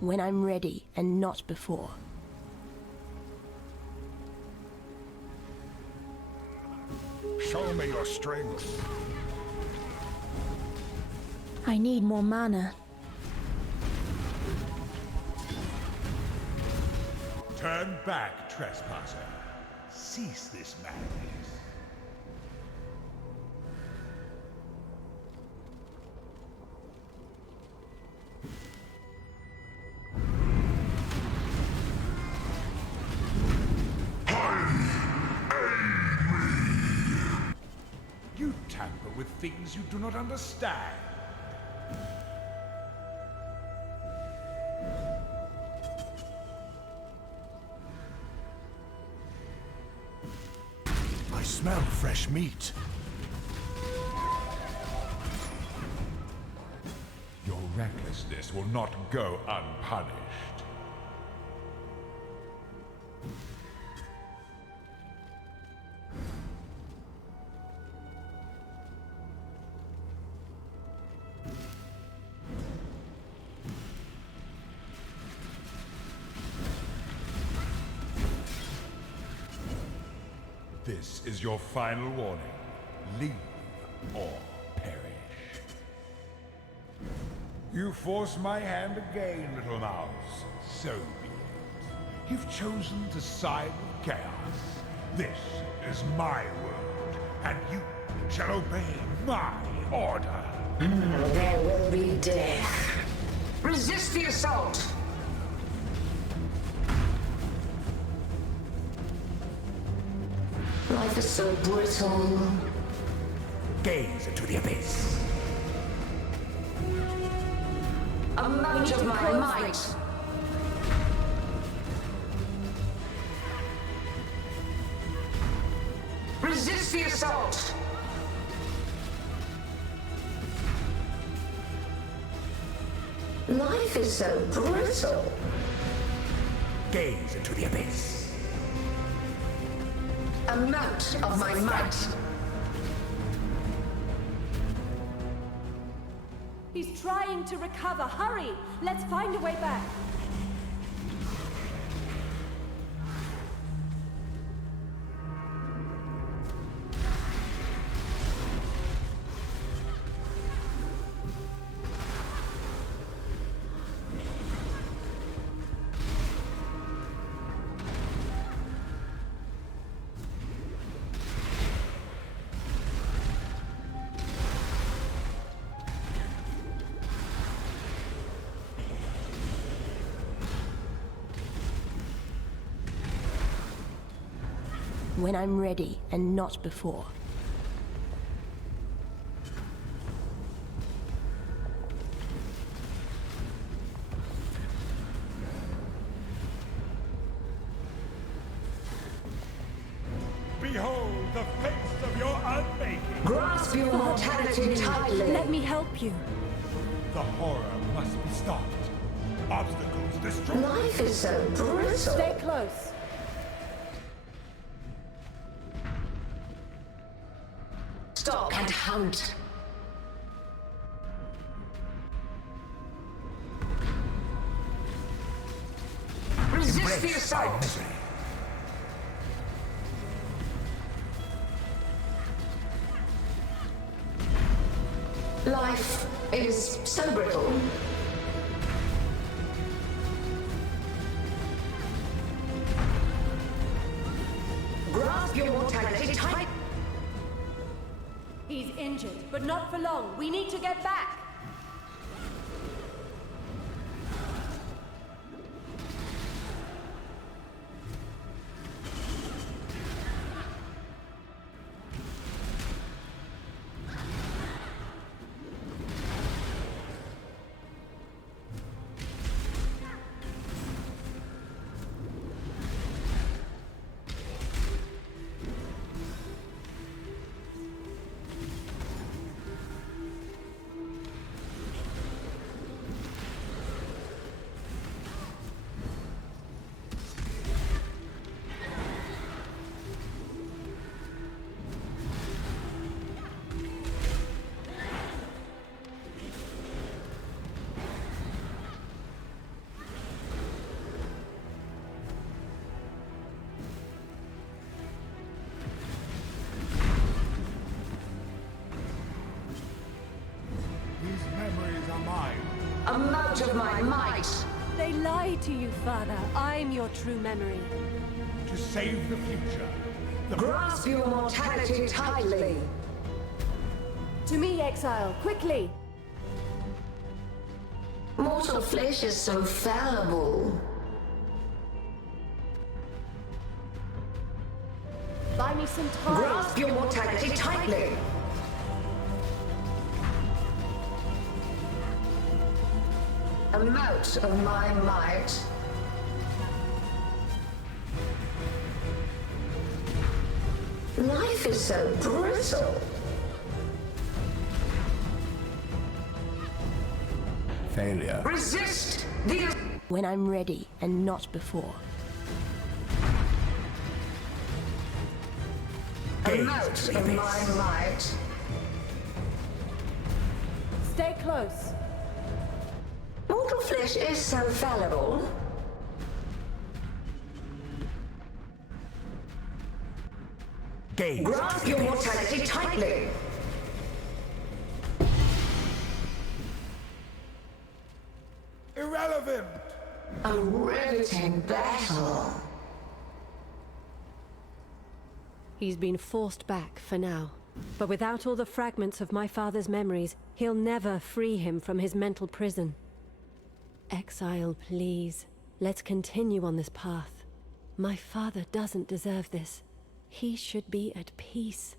When I'm ready and not before. Show me your strength. I need more mana. Turn back, trespasser. Cease this madness. You tamper with things you do not understand. I smell fresh meat. Your recklessness will not go unpunished. This is your final warning. Leave or perish. You force my hand again, little mouse. So be it. You've chosen to side with chaos. This is my world, and you shall obey my order. There will be death. Resist the assault! Life is so brittle. Gaze into the abyss. Amount of my might. Resist the assault. Life is so brittle. Gaze into the abyss. Amount of my might. He's trying to recover. Hurry! Let's find a way back. When I'm ready and not before. Behold the face of your unmaking. Grasp your mortality tightly. Let me help you. The horror must be stopped. Obstacles destroyed. Life is so brittle. Stay close. Stalk and hunt. Resist the assault. Life is so brittle. Grasp your mortality tight. He's injured, but not for long. We need to get back. Amount of my might. They lied to you, Father. I'm your true memory. To save the future, the Grasp your mortality tightly. To me, exile, quickly! Mortal flesh is so fallible. Buy me some time. Grasp your mortality tightly. Amount of my might. Life is so brutal. Failure. Resist the... When I'm ready and not before. Amount of my might. Stay close. Mortal flesh is so fallible. Gaze. Grasp your mortality tightly. irrelevant. A riveting battle. He's been forced back for now. But without all the fragments of my father's memories, he'll never free him from his mental prison. Exile, please. Let's continue on this path. My father doesn't deserve this. He should be at peace.